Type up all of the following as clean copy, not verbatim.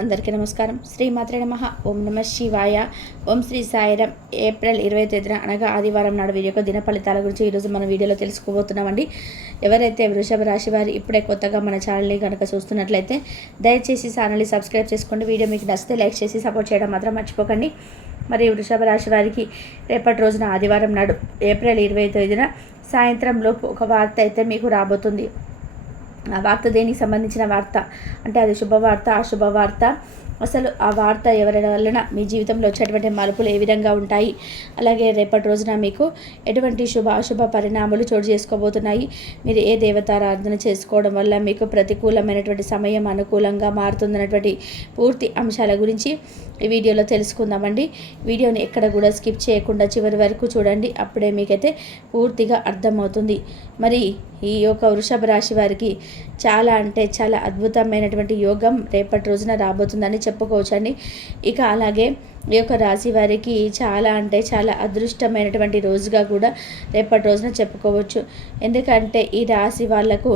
అందరికీ నమస్కారం. శ్రీమాత్రే నమః. ఓం నమ శివాయ. ఓం శ్రీ సాయిరం. ఏప్రిల్ 20 అనగా ఆదివారం నాడు వీరి యొక్క దిన ఫలితాల గురించి ఈరోజు మన వీడియోలో తెలుసుకోబోతున్నామండి. ఎవరైతే వృషభ రాశి వారు ఇప్పుడే కొత్తగా మన ఛానల్ని కనుక చూస్తున్నట్లయితే దయచేసి ఛానల్ని సబ్స్క్రైబ్ చేసుకోండి. వీడియో మీకు నచ్చితే లైక్ చేసి సపోర్ట్ చేయడం మాత్రం మర్చిపోకండి. మరి వృషభ రాశి వారికి రేపటి రోజున ఆదివారం నాడు ఏప్రిల్ 29 సాయంత్రం లోపు ఒక వార్త అయితే మీకు రాబోతుంది. ఆ వార్త దేనికి సంబంధించిన వార్త అంటే అది శుభవార్త, అశుభవార్త, అసలు ఆ వార్త ఎవరి వలన మీ జీవితంలో వచ్చేటువంటి మలుపులు ఏ విధంగా ఉంటాయి, అలాగే రేపటి రోజున మీకు ఎటువంటి శుభ అశుభ పరిణామాలు చోటు చేసుకోబోతున్నాయి, మీరు ఏ దేవతారాధన చేసుకోవడం వల్ల మీకు ప్రతికూలమైనటువంటి సమయం అనుకూలంగా మారుతుందన్నటువంటి పూర్తి అంశాల గురించి ఈ వీడియోలో తెలుసుకుందామండి. వీడియోని ఎక్కడ కూడా స్కిప్ చేయకుండా చివరి వరకు చూడండి, అప్పుడే మీకైతే పూర్తిగా అర్థమవుతుంది. మరి ఈ యొక్క వృషభ రాశి వారికి చాలా అంటే చాలా అద్భుతమైనటువంటి యోగం రేపటి రోజున రాబోతుందని చెప్పుకోవచ్చండి. ఇక అలాగే ఈ యొక్క రాశి వారికి చాలా అంటే చాలా అదృష్టమైనటువంటి రోజుగా కూడా రేపటి రోజున చెప్పుకోవచ్చు. ఎందుకంటే ఈ రాశి వాళ్లకు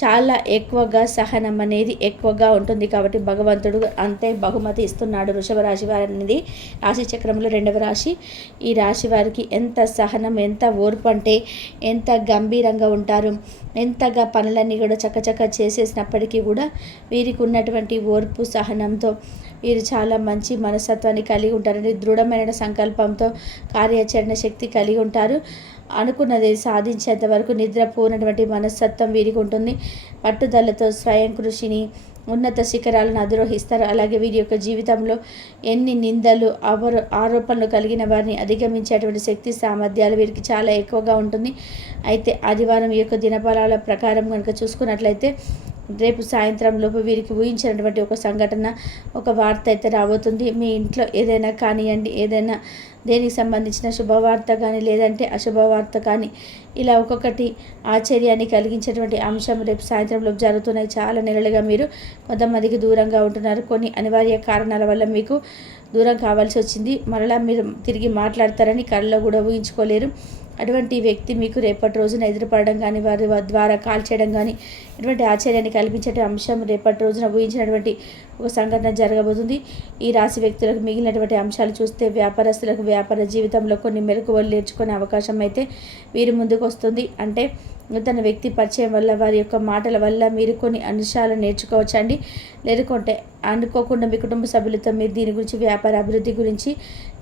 చాలా ఎక్కువగా సహనం అనేది ఎక్కువగా ఉంటుంది కాబట్టి భగవంతుడు అంతే బహుమతి ఇస్తున్నాడు. వృషభ రాశి వారి అనేది రాశి చక్రంలో 2వ రాశి. ఈ రాశి వారికి ఎంత సహనం, ఎంత ఓర్పు అంటే ఎంత గంభీరంగా ఉంటారు, ఎంతగా పనులన్నీ కూడా చక్కచక్క చేసేసినప్పటికీ కూడా వీరికి ఉన్నటువంటి ఓర్పు సహనంతో వీరు చాలా మంచి మనస్తత్వాన్ని కలిగి ఉంటారండి. దృఢమైన సంకల్పంతో కార్యాచరణ శక్తి కలిగి ఉంటారు. అనుకున్నది సాధించేంత వరకు నిద్రపోనటువంటి మనస్తత్వం వీరికి ఉంటుంది. పట్టుదలతో స్వయం కృషిని ఉన్నత శిఖరాలను అధిరోహిస్తారు. అలాగే వీరి యొక్క జీవితంలో ఎన్ని నిందలు ఆరోపణలు కలిగిన వారిని అధిగమించేటువంటి శక్తి సామర్థ్యాలు వీరికి చాలా ఎక్కువగా ఉంటుంది. అయితే ఆదివారం ఈ యొక్క దినఫలాల ప్రకారం కనుక చూసుకున్నట్లయితే రేపు సాయంత్రం లోపు వీరికి ఊహించినటువంటి ఒక సంఘటన, ఒక వార్త అయితే రాబోతుంది. మీ ఇంట్లో ఏదైనా కానివ్వండి, ఏదైనా దేనికి సంబంధించిన శుభవార్త కానీ లేదంటే అశుభవార్త కానీ ఇలా ఒక్కొక్కటి ఆశ్చర్యాన్ని కలిగించేటువంటి అంశం రేపు సాయంత్రం లోపు జరుగుతున్నాయి. చాలా నెలలుగా మీరు కొంతమందికి దూరంగా ఉంటున్నారు. కొన్ని అనివార్య కారణాల వల్ల మీకు దూరం కావాల్సి వచ్చింది. మరలా మీరు తిరిగి మాట్లాడతారని కళ్ళలో కూడా ఊహించుకోలేరు. అటువంటి వ్యక్తి మీకు రేపటి రోజున ఎదురుపడడం కానీ వారి ద్వారా కాల్ చేయడం కానీ ఇటువంటి ఆశ్చర్యాన్ని కల్పించే అంశం రేపటి రోజున ఊహించినటువంటి ఒక సంఘటన జరగబోతుంది. ఈ రాశి వ్యక్తులకు మిగిలినటువంటి అంశాలు చూస్తే వ్యాపారస్తులకు వ్యాపార జీవితంలో కొన్ని మెలకువలు నేర్చుకునే అవకాశం అయితే వీరి ముందుకు వస్తుంది. అంటే నూతన వ్యక్తి పరిచయం వల్ల వారి యొక్క మాటల వల్ల మీరు కొన్ని అంశాలు నేర్చుకోవచ్చండి. లేకుంటే అనుకోకుండా మీ కుటుంబ సభ్యులతో మీరు దీని గురించి వ్యాపార అభివృద్ధి గురించి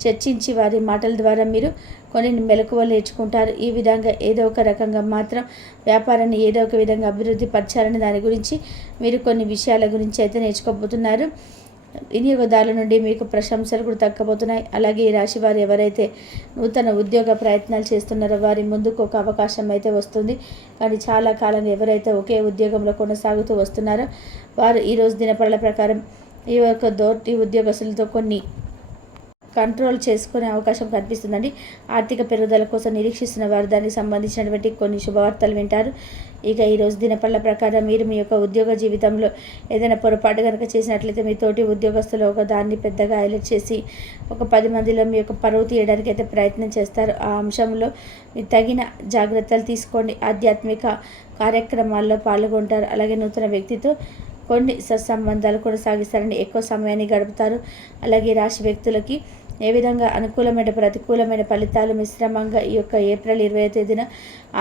చర్చించి వారి మాటల ద్వారా మీరు కొన్ని మెలకువలు నేర్చుకుంటారు. ఈ విధంగా ఏదో ఒక రకంగా మాత్రం వ్యాపారాన్ని ఏదో ఒక విధంగా అభివృద్ధి పరచాలని దాని గురించి మీరు కొన్ని విషయాల గురించి అయితే నేర్చుకోబోతున్నారు. వినియోగదారుల నుండి మీకు ప్రశంసలు కూడా తగ్గబోతున్నాయి. అలాగే ఈ రాశి వారు ఎవరైతే నూతన ఉద్యోగ ప్రయత్నాలు చేస్తున్నారో వారి ముందుకు ఒక అవకాశం అయితే వస్తుంది. కానీ చాలా కాలంగా ఎవరైతే ఒకే ఉద్యోగంలో కొనసాగుతూ వస్తున్నారో వారు ఈరోజు దినపరల ప్రకారం ఈ యొక్క తోటి ఉద్యోగస్తులతో కొన్ని కంట్రోల్ చేసుకునే అవకాశం కనిపిస్తుందండి. ఆర్థిక పెరుగుదల కోసం నిరీక్షిస్తున్న వారు దానికి సంబంధించినటువంటి కొన్ని శుభవార్తలు వింటారు. ఇక ఈరోజు దినపళ్ళ ప్రకారం మీరు మీ యొక్క ఉద్యోగ జీవితంలో ఏదైనా పొరపాటు కనుక చేసినట్లయితే మీ తోటి ఉద్యోగస్తులు ఒక దాన్ని పెద్దగా హైలైట్ చేసి ఒక 10 మందిలో మీ యొక్క పరువు తీయడానికి అయితే ప్రయత్నం చేస్తారు. ఆ అంశంలో మీరు తగిన జాగ్రత్తలు తీసుకోండి. ఆధ్యాత్మిక కార్యక్రమాల్లో పాల్గొంటారు. అలాగే నూతన వ్యక్తితో కొన్ని సత్సంబంధాలు కొనసాగిస్తారని ఎక్కువ సమయాన్ని గడుపుతారు. అలాగే రాశి వ్యక్తులకి ఏ విధంగా అనుకూలమైన ప్రతికూలమైన ఫలితాలు మిశ్రమంగా ఈ యొక్క ఏప్రిల్ 20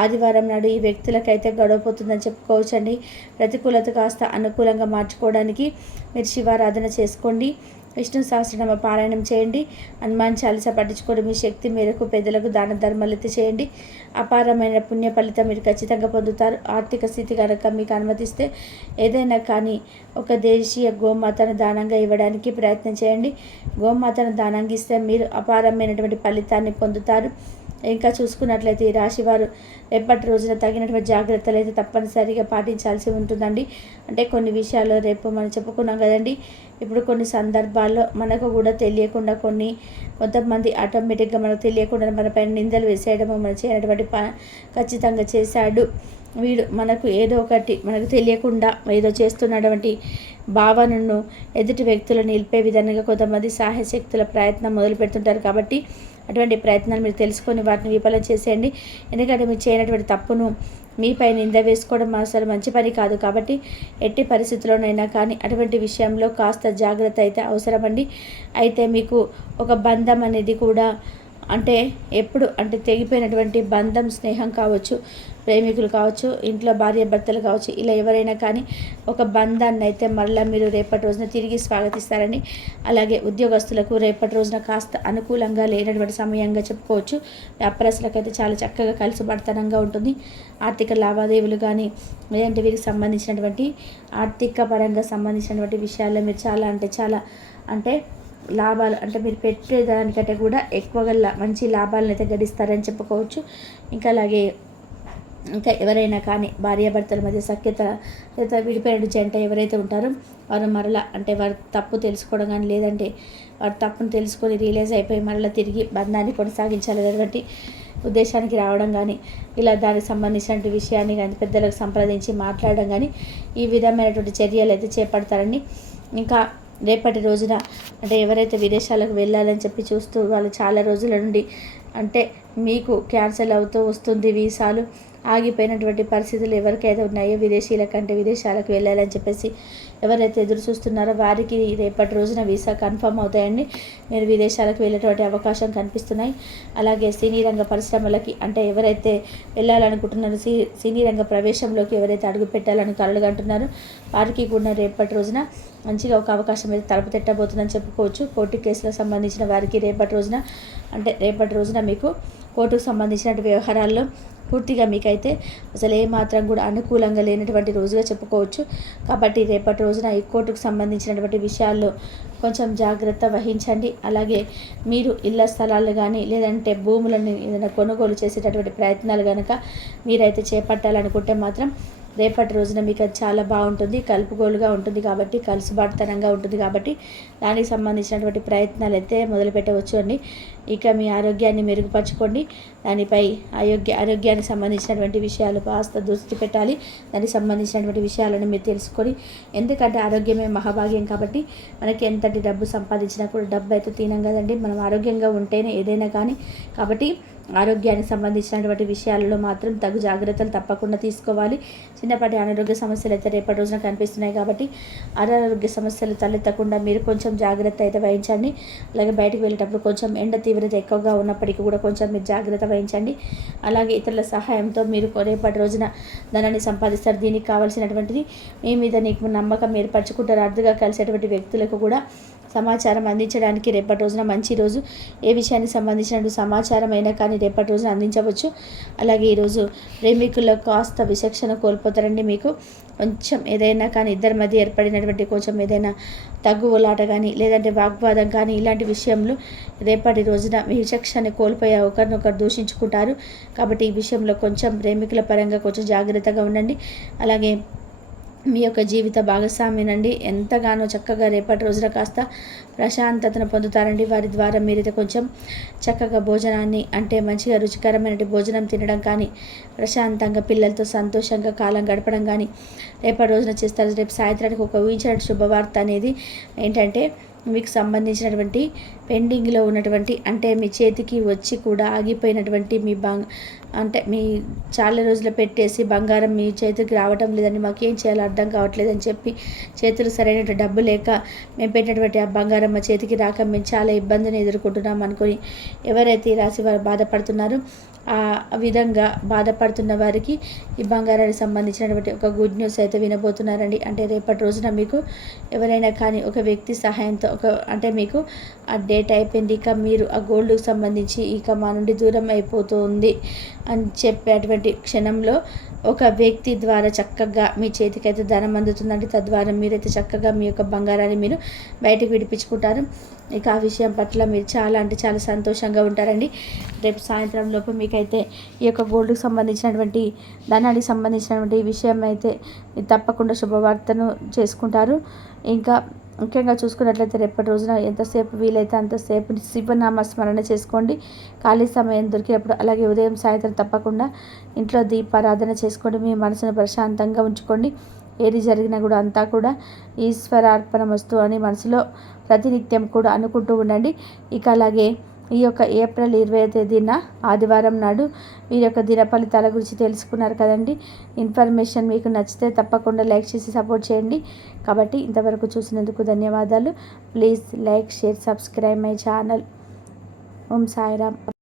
ఆదివారం నాడు ఈ వ్యక్తులకైతే గడవపోతుందని చెప్పుకోవచ్చండి. ప్రతికూలత కాస్త అనుకూలంగా మార్చుకోవడానికి మీరు శివారాధన చేసుకోండి. విష్ణు సహస్రనామ పారాయణం చేయండి. హనుమాన్ చాలీసా పట్టించుకొని మీ శక్తి మేరకు పెద్దలకు దాన ధర్మాలు అయితే చేయండి. అపారమైన పుణ్య ఫలితం మీరు ఖచ్చితంగా పొందుతారు. ఆర్థిక స్థితి కనుక మీకు అనుమతిస్తే ఏదైనా కానీ ఒక దేశీయ గోమాతను దానంగా ఇవ్వడానికి ప్రయత్నం చేయండి. గోమాతను దానంగా ఇస్తే మీరు అపారమైనటువంటి ఫలితాన్ని పొందుతారు. ఇంకా చూసుకున్నట్లయితే ఈ రాశివారు రేపటి రోజున తగినటువంటి జాగ్రత్తలు అయితే తప్పనిసరిగా పాటించాల్సి ఉంటుందండి. అంటే కొన్ని విషయాల్లో రేపు మనం చెప్పుకున్నాం కదండి, ఇప్పుడు కొన్ని సందర్భాల్లో మనకు కూడా తెలియకుండా కొంతమంది ఆటోమేటిక్గా మనకు తెలియకుండా మన పైన నిందలు వేసేయడము మనం చేయనటువంటి ఖచ్చితంగా చేశాడు వీడు మనకు ఏదో ఒకటి మనకు తెలియకుండా ఏదో చేస్తున్నటువంటి భావనను ఎదుటి వ్యక్తులను నిలిపే విధంగా కొంతమంది సాహశక్తుల ప్రయత్నం మొదలు పెడుతుంటారు. కాబట్టి అటువంటి ప్రయత్నాలు మీరు తెలుసుకొని వాటిని విఫలం చేసేయండి. ఎందుకంటే మీరు చేయనటువంటి తప్పును మీపై నింద వేసుకోవడం అసలు మంచి పని కాదు. కాబట్టి ఎట్టి పరిస్థితుల్లోనైనా కానీ అటువంటి విషయంలో కాస్త జాగ్రత్త అయితే అవసరమండి. అయితే మీకు ఒక బంధం అనేది కూడా అంటే ఎప్పుడు అంటే తెగిపోయినటువంటి బంధం, స్నేహం కావచ్చు, ప్రేమికులు కావచ్చు, ఇంట్లో భార్య భర్తలు కావచ్చు, ఇలా ఎవరైనా కానీ ఒక బంధాన్ని అయితే మళ్ళీ మీరు రేపటి రోజున తిరిగి స్వాగతిస్తారని. అలాగే ఉద్యోగస్తులకు రేపటి రోజున కాస్త అనుకూలంగా లేనటువంటి సమయంగా చెప్పుకోవచ్చు. వ్యాపారస్తులకు అయితే చాలా చక్కగా కలిసిబడతనంగా ఉంటుంది. ఆర్థిక లావాదేవీలు కానీ లేదంటే వీరికి సంబంధించినటువంటి ఆర్థిక పరంగా సంబంధించినటువంటి విషయాల్లో మీరు చాలా అంటే లాభాలు అంటే మీరు పెట్టేదానికంటే కూడా ఎక్కువగా మంచి లాభాలను అయితే గడిస్తారని చెప్పుకోవచ్చు. ఇంకా ఎవరైనా కానీ భార్యాభర్తల మధ్య సఖ్యత లేదా విడిపోయిన జంట ఎవరైతే ఉంటారో వారు మరలా అంటే వారు తప్పు తెలుసుకోవడం కానీ లేదంటే వారు తప్పును తెలుసుకొని రియలైజ్ అయిపోయి మరలా తిరిగి బంధాన్ని కొనసాగించాలనేటువంటి ఉద్దేశానికి రావడం కానీ ఇలా దానికి సంబంధించినటువంటి విషయాన్ని కానీ పెద్దలకు సంప్రదించి మాట్లాడడం కానీ ఈ విధమైనటువంటి చర్యలు అయితే చేపడతారని. ఇంకా రేపటి రోజున అంటే ఎవరైతే విదేశాలకు వెళ్ళాలని చెప్పి చూస్తూ వాళ్ళు చాలా రోజుల నుండి అంటే మీకు క్యాన్సిల్ అవుతూ వస్తుంది, వీసాలు ఆగిపోయినటువంటి పరిస్థితులు ఎవరికైతే ఉన్నాయో విదేశీల కంటే విదేశాలకు వెళ్ళాలని చెప్పేసి ఎవరైతే ఎదురు చూస్తున్నారో వారికి రేపటి రోజున వీసా కన్ఫర్మ్ అవుతాయండి. మీరు విదేశాలకు వెళ్ళేటువంటి అవకాశం కనిపిస్తున్నాయి. అలాగే సినీ రంగ పరిశ్రమలకి అంటే ఎవరైతే వెళ్ళాలనుకుంటున్నారో సినీ రంగ ప్రవేశంలోకి ఎవరైతే అడుగు పెట్టాలని కలలుగంటున్నారో వారికి కూడా రేపటి రోజున మంచిగా ఒక అవకాశం అయితే తలుపు తట్టబోతుందని చెప్పుకోవచ్చు. కోర్టు కేసులకు సంబంధించిన వారికి రేపటి రోజున మీకు కోర్టుకు సంబంధించిన వ్యవహారాల్లో పూర్తిగా మీకైతే అసలు ఏమాత్రం కూడా అనుకూలంగా లేనటువంటి రోజుగా చెప్పుకోవచ్చు. కాబట్టి రేపటి రోజున ఈ కోర్టుకు సంబంధించినటువంటి విషయాల్లో కొంచెం జాగ్రత్త వహించండి. అలాగే మీరు ఇళ్ల స్థలాలు కానీ లేదంటే భూములను ఏదైనా కొనుగోలు చేసేటటువంటి ప్రయత్నాలు కనుక మీరైతే చేపట్టాలనుకుంటే మాత్రం రేపటి రోజున మీకు అది చాలా బాగుంటుంది, కలుపుగోలుగా ఉంటుంది కాబట్టి, కలుసుబాటుతనంగా ఉంటుంది కాబట్టి దానికి సంబంధించినటువంటి ప్రయత్నాలు అయితే మొదలుపెట్టవచ్చు అండి. ఇక మీ ఆరోగ్యాన్ని మెరుగుపరచుకోండి. దానిపై ఆరోగ్యానికి సంబంధించినటువంటి విషయాలు కాస్త దృష్టి పెట్టాలి. దానికి సంబంధించినటువంటి విషయాలను మీరు తెలుసుకొని, ఎందుకంటే ఆరోగ్యమే మహాభాగ్యం కాబట్టి మనకి ఎంతటి డబ్బు సంపాదించినా కూడా డబ్బు అయితే తినం కదండి. మనం ఆరోగ్యంగా ఉంటేనే ఏదైనా కానీ. కాబట్టి ఆరోగ్యానికి సంబంధించినటువంటి విషయాలలో మాత్రం తగు జాగ్రత్తలు తప్పకుండా తీసుకోవాలి. చిన్నపాటి అనారోగ్య సమస్యలు అయితే రేపటి రోజున కనిపిస్తున్నాయి కాబట్టి అనారోగ్య సమస్యలు తలెత్తకుండా మీరు కొంచెం జాగ్రత్త అయితే వహించండి. అలాగే బయటకు వెళ్ళేటప్పుడు కొంచెం ఎండ తీవ్రత ఎక్కువగా ఉన్నప్పటికీ కూడా కొంచెం మీరు జాగ్రత్త వహించండి. అలాగే ఇతరుల సహాయంతో మీరు రేపటి రోజున ధనాన్ని సంపాదిస్తారు. దీనికి కావాల్సినటువంటిది మీ మీద నీకు నమ్మకం ఏర్పరచుకుంటారు. అర్థంగా కలిసేటువంటి వ్యక్తులకు కూడా సమాచారం అందించడానికి రేపటి రోజున మంచి రోజు. ఏ విషయానికి సంబంధించిన సమాచారం అయినా కానీ రేపటి రోజున అందించవచ్చు. అలాగే ఈరోజు ప్రేమికుల్లో కాస్త విచక్షణ కోల్పోతారండి. మీకు కొంచెం ఏదైనా కానీ ఇద్దరి మధ్య ఏర్పడినటువంటి కొంచెం ఏదైనా తగ్గులాట కానీ లేదంటే వాగ్వాదం కానీ ఇలాంటి విషయంలో రేపటి రోజున విచక్షణ కోల్పోయే ఒకరినొకరు దూషించుకుంటారు. కాబట్టి ఈ విషయంలో కొంచెం ప్రేమికుల పరంగా కొంచెం జాగ్రత్తగా ఉండండి. అలాగే మీ యొక్క జీవిత భాగస్వామినండి ఎంతగానో చక్కగా రేపటి రోజున కాస్త ప్రశాంతతను పొందుతారండి. వారి ద్వారా మీరైతే కొంచెం చక్కగా భోజనాన్ని అంటే మంచిగా రుచికరమైన భోజనం తినడం కానీ ప్రశాంతంగా పిల్లలతో సంతోషంగా కాలం గడపడం కానీ రేపటి రోజున చేస్తారు. రేపు సాయంత్రానికి ఒక ఊహించిన శుభవార్త అనేది ఏంటంటే మీకు సంబంధించినటువంటి పెండింగ్లో ఉన్నటువంటి అంటే మీ చేతికి వచ్చి కూడా ఆగిపోయినటువంటి అంటే మీ చాలా రోజులు పెట్టేసి బంగారం మీ చేతికి రావటం లేదని మాకేం చేయాలో అర్థం కావట్లేదని చెప్పి చేతులు సరైన డబ్బు లేక మేము పెట్టినటువంటి ఆ బంగారం మా చేతికి రాక మేము చాలా ఇబ్బందిని ఎదుర్కొంటున్నాం అనుకొని ఎవరైతే ఈ రాశి వారు బాధపడుతున్నారో ఆ విధంగా బాధపడుతున్న వారికి ఈ బంగారానికి సంబంధించినటువంటి ఒక గుడ్ న్యూస్ అయితే వినబోతున్నారండి. అంటే రేపటి రోజున మీకు ఎవరైనా కానీ ఒక వ్యక్తి సహాయంతో అంటే మీకు ఆ డేట్ అయిపోయింది, ఇక మీరు ఆ గోల్డ్కి సంబంధించి ఇక మా నుండి దూరం అయిపోతుంది అని చెప్పేటువంటి క్షణంలో ఒక వ్యక్తి ద్వారా చక్కగా మీ చేతికైతే ధనం అందుతుందండి. తద్వారా మీరైతే చక్కగా మీ యొక్క బంగారాన్ని మీరు బయటకు విడిపించుకుంటారు. ఇక ఆ విషయం పట్ల మీరు చాలా అంటే చాలా సంతోషంగా ఉంటారండి. రేపు సాయంత్రం లోపు మీకైతే ఈ యొక్క గోల్డ్కి సంబంధించినటువంటి ధనానికి సంబంధించినటువంటి విషయం అయితే తప్పకుండా శుభవార్తను చేసుకుంటారు. ఇంకా ముఖ్యంగా చూసుకున్నట్లయితే రేపటి రోజున ఎంతసేపు వీలైతే అంతసేపు శివనామ స్మరణ చేసుకోండి ఖాళీ సమయం దొరికినప్పుడు. అలాగే ఉదయం సాయంత్రం తప్పకుండా ఇంట్లో దీపారాధన చేసుకోండి. మీ మనసును ప్రశాంతంగా ఉంచుకోండి. ఏది జరిగినా కూడా అంతా కూడా ఈశ్వరార్పణ వస్తు అని మనసులో ప్రతినిత్యం కూడా అనుకుంటూ ఉండండి. ఇక అలాగే ఈ యొక్క ఏప్రిల్ 20వ తేదీన ఆదివారం నాడు వీరి యొక్క దిన ఫలితాల గురించి తెలుసుకున్నారు కదండి. ఇన్ఫర్మేషన్ మీకు నచ్చితే తప్పకుండా లైక్ చేసి సపోర్ట్ చేయండి. కాబట్టి ఇంతవరకు చూసినందుకు ధన్యవాదాలు. Please like, share, subscribe my channel. Om Sairam.